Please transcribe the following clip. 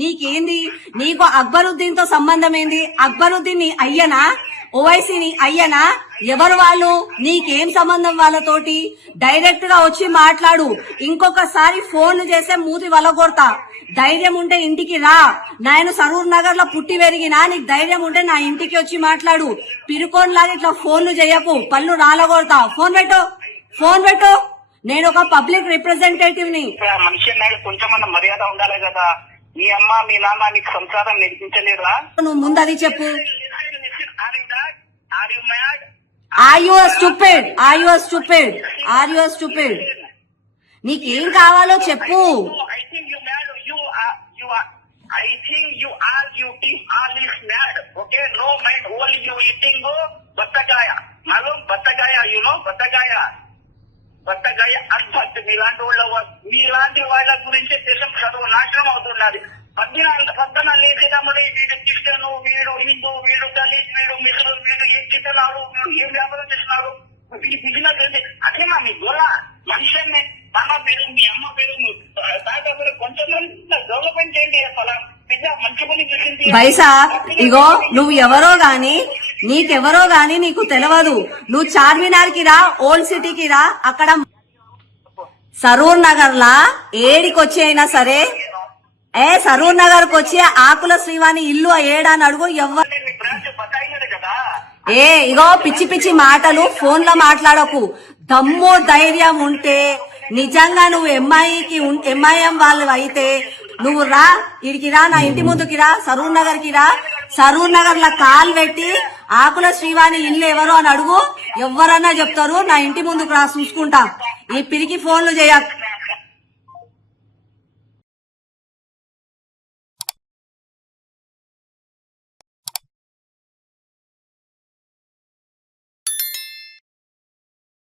నీకేంది? నీకు అక్బరుద్దీన్ తో సంబంధం ఏంది? అక్బరుద్దీన్ నీ అయ్యనా? ఓవైసీ నీ అయ్యనా? ఎవరు వాళ్ళు? నీకేం సంబంధం వాళ్ళతోటి? డైరెక్ట్ గా వచ్చి మాట్లాడు. ఇంకొకసారి ఫోన్ చేస్తే మూతి వలగొడతా. ధైర్యం ఉంటే ఇంటికి రా. నేను సరూర్ నగర్ లో పుట్టి పెరిగినా. నీకు ధైర్యం ఉంటే నా ఇంటికి వచ్చి మాట్లాడు. పిరుకోన్లాగా ఇట్లా ఫోన్లు చేయకు, పళ్ళు రాలగొడతా. ఫోన్ పెట్టు. నేను ఒక పబ్లిక్ రిప్రజెంటేటివ్ ని. మనిషి అన్నాడు, కొంచెం మర్యాద ఉండాలి కదా. మీ అమ్మ మీ నాన్న నీకు సంసారం నేర్పించలేరా? నువ్వు ముందు అది చెప్పు. Are you stupid? నీకేం కావాలో చెప్పు. I think you all is mad. Okay, no mind. Only you eating battagaya. Malum battagaya, you know battagaya. Battagaya అర్థం. మీలాంటి వాళ్ళ గురించి దేశం చదువు నాశనం అవుతున్నది. పద్దన లేచేటప్పుడు వీడు క్రిస్టియను, వీడు హిందూ, వీడు దళిత్, వీడు మిశ్రు, వీడు ఏం తింటున్నారు, వీడు ఏం వ్యాపారం చేస్తున్నారు, బిజినెస్ ఏంటి అదే మా మీ గోళ. మనుషుల్ని నాన్న పేరు, మీ అమ్మ పేరు, తాత పేరు కొంచెం డెవలప్మెంట్ చేయండి. అసలు బిడ్డ మంచి పని చేసింది. బైసా ఇగో నువ్వు ఎవరో గాని, నీకెవరో గాని నీకు తెలియదు. నువ్వు చార్మినార్ కి రా, ఓల్డ్ సిటీకి రా. అక్కడ సరూర్ నగర్ లా ఏడికొచ్చి అయినా సరే, సరూర్ నగర్ కు వచ్చి ఆకుల శ్రీవాణి ఇల్లు ఏడా అని అడుగు. ఇగో పిచ్చి పిచ్చి మాటలు ఫోన్ లో మాట్లాడకు. దమ్ము ధైర్యం ఉంటే నిజంగా నువ్వు ఎంఐఎం వాళ్ళు అయితే నువ్వు రా, ఇడికి రా, నా ఇంటి ముందుకి రా, సరూర్ నగర్ కి రా. సరూర్ నగర్ లో కాల్ పెట్టి ఆకుల శ్రీవాణి ఇల్లు ఎవరు అని అడుగు. ఎవరన్నా చెప్తారు. నా ఇంటి ముందుకు రా, చూసుకుంటా. ఈ పిరికి ఫోన్లు చేయకు.